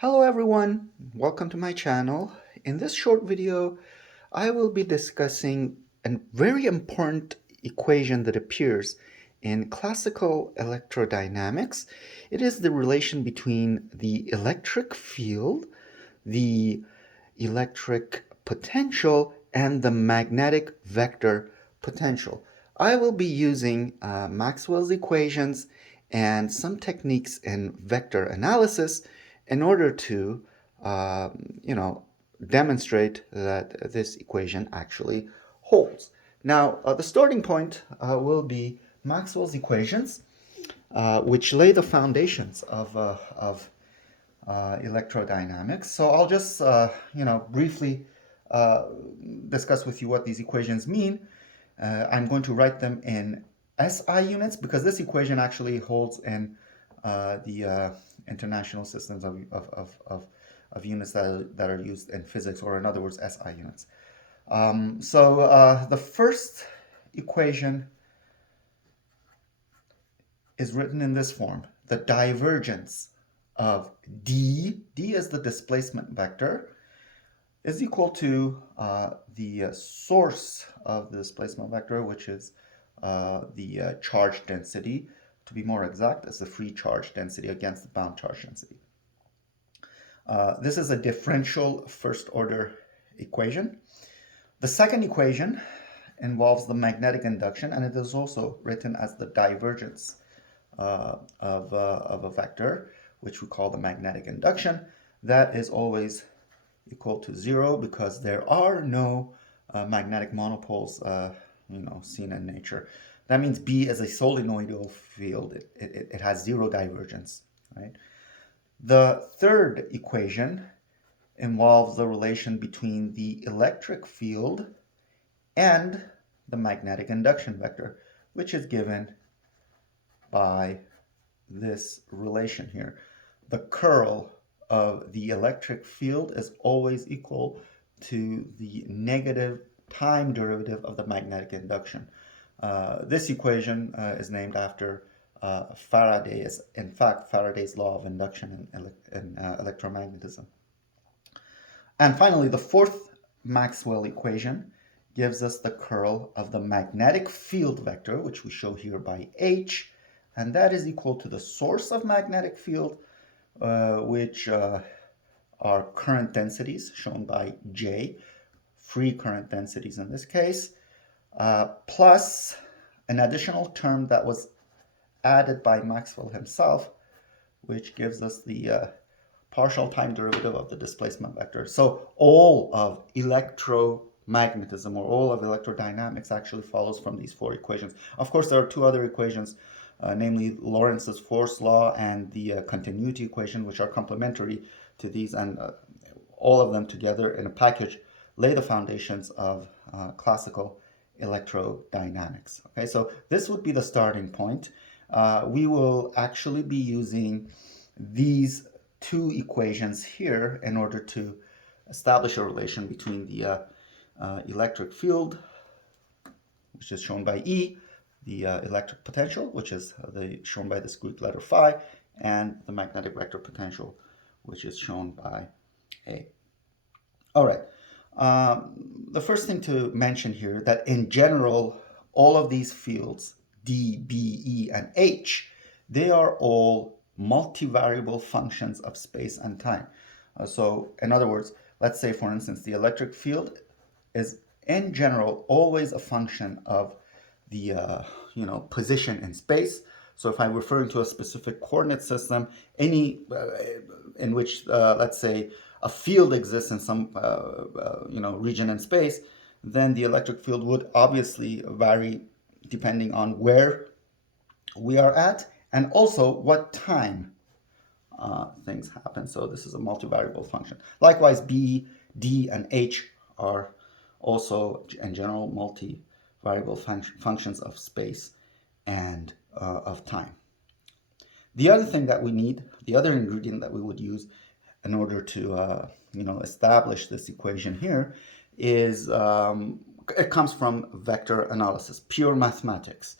Hello everyone, welcome to my channel. In this short video, I will be discussing a very important equation that appears in classical electrodynamics. It is the relation between the electric field, the electric potential, and the magnetic vector potential. I will be using Maxwell's equations and some techniques in vector analysis in order to, uh, you know, demonstrate that this equation actually holds. Now, the starting point will be Maxwell's equations, which lay the foundations of electrodynamics. So I'll just, briefly uh, discuss with you what these equations mean. I'm going to write them in SI units because this equation actually holds in the international systems of units that are used in physics, or in other words, SI units. The first equation is written in this form. The divergence of d is the displacement vector, is equal to the source of the displacement vector, which is the charge density. To be more exact, as the free charge density against the bound charge density. This is a differential first order equation. The second equation involves the magnetic induction, and it is also written as the divergence of a vector, which we call the magnetic induction. That is always equal to 0 because there are no magnetic monopoles seen in nature. That means B is a solenoidal field. It has 0 divergence, right? The third equation involves the relation between the electric field and the magnetic induction vector, which is given by this relation here. The curl of the electric field is always equal to the negative time derivative of the magnetic induction. This equation is named after Faraday. Is in fact Faraday's law of induction in electromagnetism. And finally, the fourth Maxwell equation gives us the curl of the magnetic field vector, which we show here by H, and that is equal to the source of magnetic field, which are current densities shown by J, free current densities in this case, plus an additional term that was added by Maxwell himself, which gives us the partial time derivative of the displacement vector. So all of electromagnetism, or all of electrodynamics, actually follows from these four equations. Of course, there are two other equations, namely Lorenz's force law and the continuity equation, which are complementary to these, and all of them together in a package lay the foundations of classical electrodynamics. Okay, so this would be the starting point. We will actually be using these two equations here in order to establish a relation between the electric field, which is shown by E, the electric potential, which is shown by this Greek letter phi, and the magnetic vector potential, which is shown by A. All right. The first thing to mention here that in general, all of these fields, D, B, E, and H, they are all multivariable functions of space and time. So in other words, let's say, for instance, the electric field is in general always a function of the position in space. So if I'm referring to a specific coordinate system, any in which let's say a field exists in some region in space, then the electric field would obviously vary depending on where we are at and also what time things happen. So this is a multivariable function. Likewise, B, D, and H are also in general multivariable functions of space and of time. The other thing that we need, the other ingredient that we would use in order to establish this equation here is it comes from vector analysis, pure mathematics,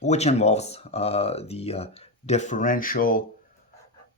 which involves the differential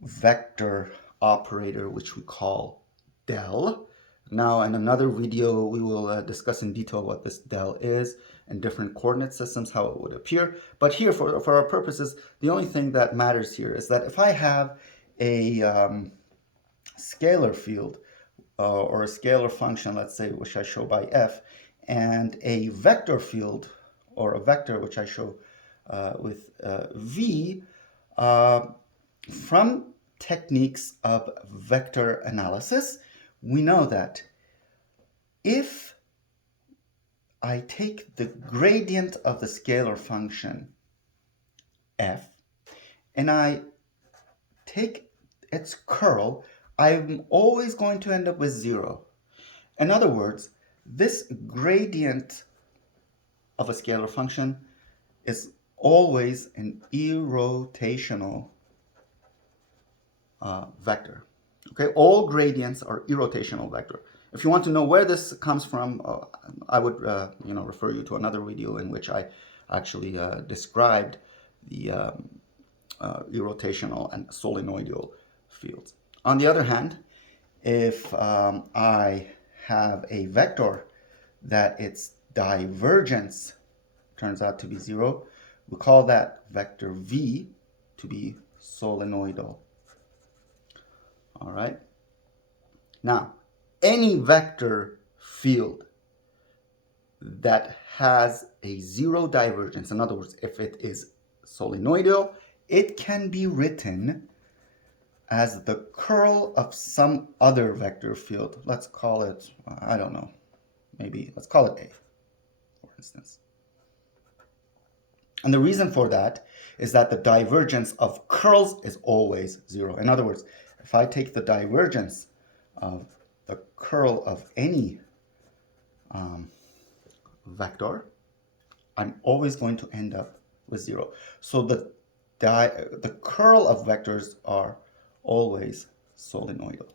vector operator, which we call del. Now, in another video, we will discuss in detail what this del is and different coordinate systems, how it would appear. But here, for our purposes, the only thing that matters here is that if I have a scalar field or a scalar function, let's say, which I show by f, and a vector field or a vector, which I show with v, from techniques of vector analysis, we know that if I take the gradient of the scalar function f and I take its curl, I'm always going to end up with 0. In other words, this gradient of a scalar function is always an irrotational vector. Okay, all gradients are irrotational vector. If you want to know where this comes from, I would refer you to another video in which I actually described the irrotational and solenoidal fields. On the other hand, if I have a vector that its divergence turns out to be 0, we call that vector v to be solenoidal. All right. Now, any vector field that has a 0 divergence, in other words, if it is solenoidal, it can be written as the curl of some other vector field. Let's call it, I don't know, maybe let's call it A, for instance. And the reason for that is that the divergence of curls is always 0. In other words, if I take the divergence of the curl of any vector, I'm always going to end up with 0. So the curl of vectors are always solenoidal.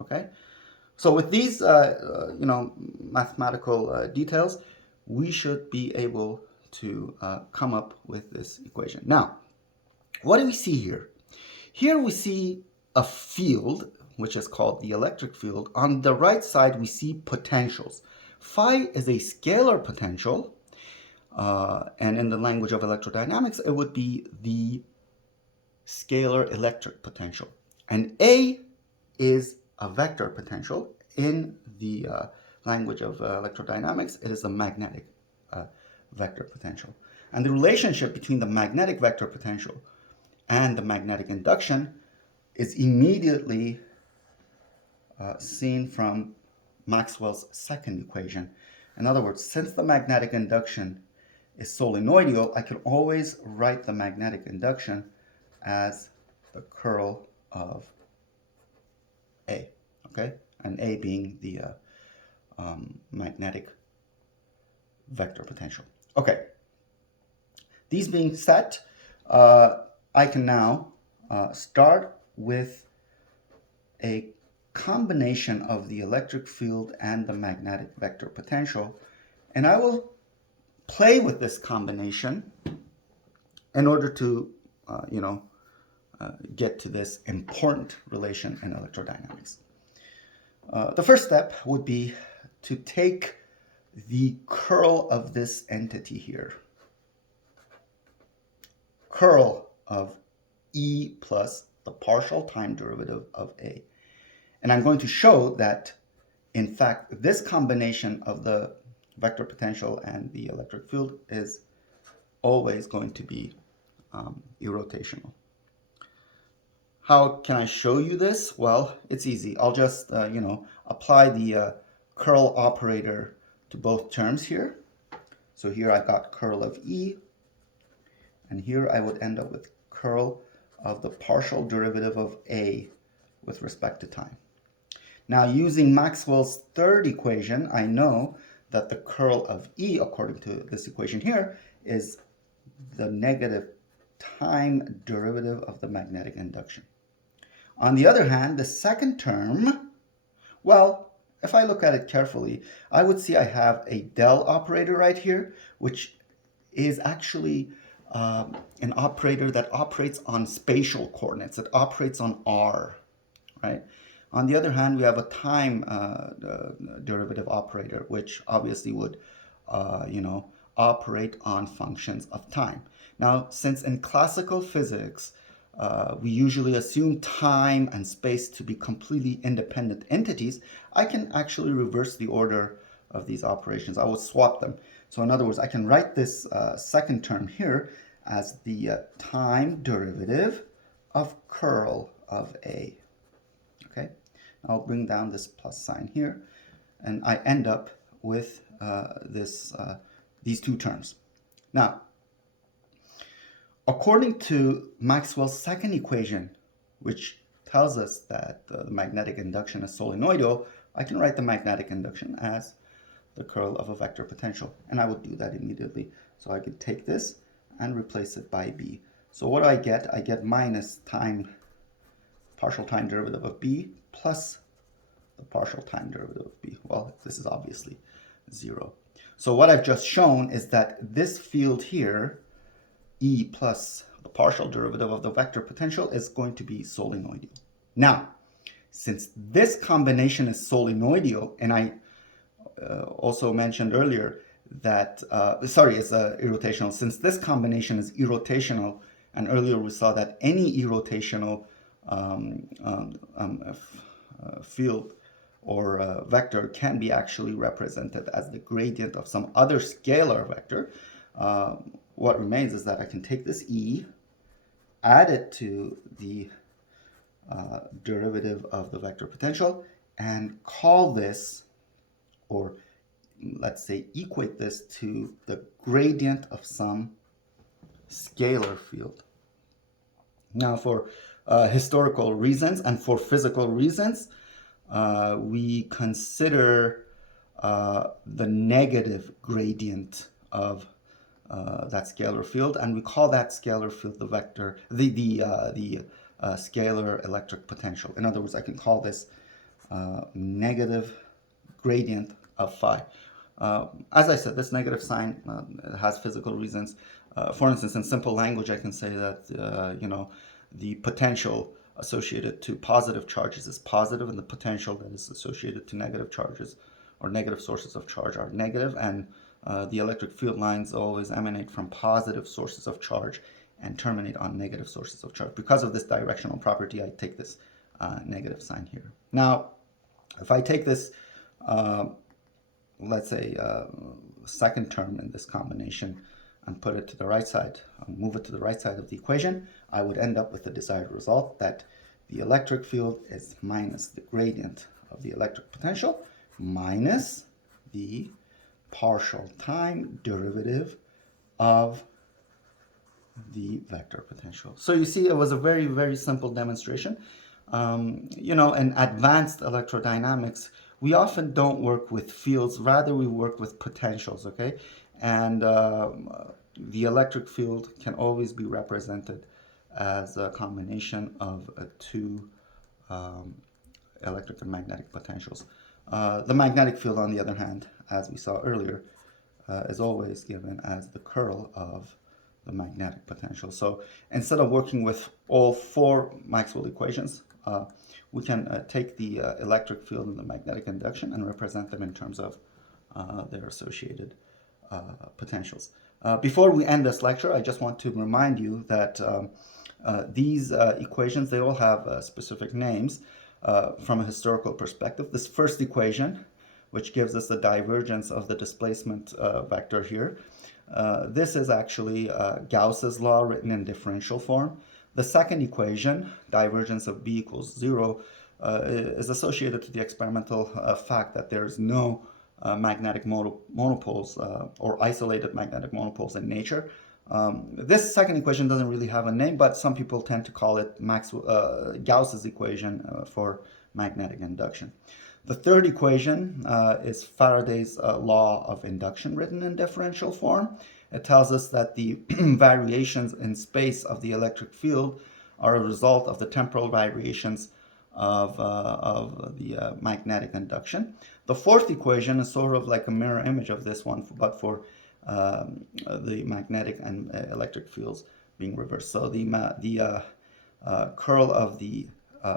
Okay. So with these, mathematical details, we should be able to come up with this equation. Now, what do we see here? Here we see a field, which is called the electric field. On the right side, we see potentials. Phi is a scalar potential, and in the language of electrodynamics, it would be the scalar electric potential. And A is a vector potential. In the language of electrodynamics, it is a magnetic vector potential. And the relationship between the magnetic vector potential and the magnetic induction is immediately seen from Maxwell's second equation. In other words, since the magnetic induction is solenoidal, I can always write the magnetic induction as the curl of A, okay? And A being the magnetic vector potential. Okay, these being set, I can now start with a combination of the electric field and the magnetic vector potential, and I will play with this combination in order to, get to this important relation in electrodynamics. The first step would be to take the curl of this entity here, curl of E plus the partial time derivative of A. And I'm going to show that, in fact, this combination of the vector potential and the electric field is always going to be irrotational. How can I show you this? Well, it's easy. I'll just, apply the curl operator to both terms here. So here I got curl of E, and here I would end up with curl of the partial derivative of A with respect to time. Now, using Maxwell's third equation, I know that the curl of E, according to this equation here, is the negative time derivative of the magnetic induction. On the other hand, the second term, well, if I look at it carefully, I would see I have a del operator right here, which is actually an operator that operates on spatial coordinates, that operates on R, right? On the other hand, we have a time derivative operator, which obviously would, operate on functions of time. Now, since in classical physics, we usually assume time and space to be completely independent entities, I can actually reverse the order of these operations. I will swap them. So in other words, I can write this second term here as the time derivative of curl of A. Okay, I'll bring down this plus sign here, and I end up with these two terms. Now, according to Maxwell's second equation, which tells us that the magnetic induction is solenoidal, I can write the magnetic induction as the curl of a vector potential, and I will do that immediately. So I could take this and replace it by B. So what do I get? I get minus partial time derivative of B plus the partial time derivative of B. Well, this is obviously 0. So what I've just shown is that this field here, E plus the partial derivative of the vector potential, is going to be solenoidal. Now, since this combination is solenoidal, and I also mentioned earlier that, it's irrotational. Since this combination is irrotational, and earlier we saw that any irrotational field or vector can be actually represented as the gradient of some other scalar vector, what remains is that I can take this E, add it to the derivative of the vector potential, and call this, or let's say equate this to the gradient of some scalar field. Now, for historical reasons and for physical reasons, we consider the negative gradient of that scalar field, and we call that scalar field the vector, the scalar electric potential. In other words, I can call this negative gradient of phi. As I said, this negative sign has physical reasons. For instance, in simple language, I can say that the potential associated to positive charges is positive, and the potential that is associated to negative charges or negative sources of charge are negative, and the electric field lines always emanate from positive sources of charge and terminate on negative sources of charge. Because of this directional property, I take this negative sign here. Now, if I take this, let's say, second term in this combination and put it to the right side, move it to the right side of the equation, I would end up with the desired result that the electric field is minus the gradient of the electric potential minus the partial time derivative of the vector potential. So you see, it was a very, very simple demonstration. In advanced electrodynamics, we often don't work with fields, rather we work with potentials, okay? And the electric field can always be represented as a combination of two electric and magnetic potentials. The magnetic field, on the other hand, as we saw earlier, is always given as the curl of the magnetic potential. So instead of working with all four Maxwell equations, we can take the electric field and the magnetic induction and represent them in terms of their associated potentials. Before we end this lecture, I just want to remind you that these equations, they all have specific names from a historical perspective. This first equation, which gives us the divergence of the displacement vector here, this is actually Gauss's law written in differential form. The second equation, divergence of B equals 0, is associated to the experimental fact that there is no magnetic monopoles or isolated magnetic monopoles in nature. This second equation doesn't really have a name, but some people tend to call it Gauss's equation for magnetic induction. The third equation is Faraday's law of induction written in differential form. It tells us that the variations in space of the electric field are a result of the temporal variations of the magnetic induction. The fourth equation is sort of like a mirror image of this one, but for the magnetic and electric fields being reversed. So the curl of the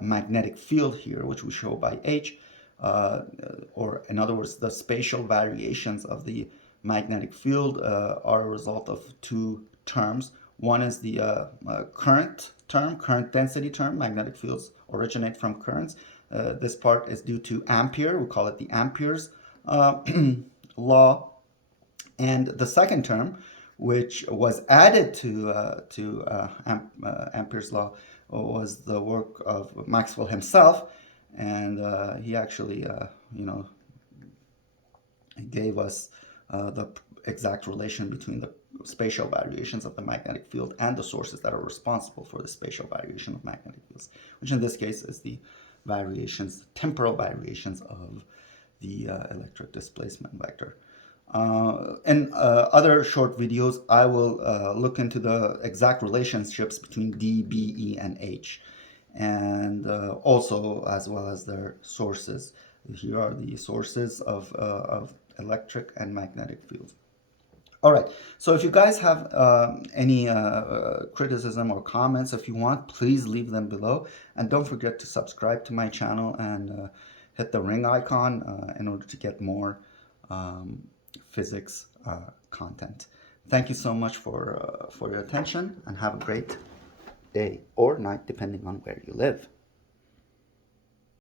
magnetic field here, which we show by H, or in other words, the spatial variations of the magnetic field are a result of two terms. One is the current term, current density term. Magnetic fields originate from currents. This part is due to Ampere. We call it the Ampere's law. And the second term, which was added to Ampere's law, was the work of Maxwell himself, and he actually, gave us the exact relation between the spatial variations of the magnetic field and the sources that are responsible for the spatial variation of magnetic fields, which in this case is the variations, temporal variations of the electric displacement vector. In other short videos, I will look into the exact relationships between D, B, E, and H, and also as well as their sources. Here are the sources of electric and magnetic fields. All right, so if you guys have any criticism or comments, if you want, please leave them below. And don't forget to subscribe to my channel and hit the ring icon in order to get more physics content. Thank you so much for your attention, and have a great day or night depending on where you live.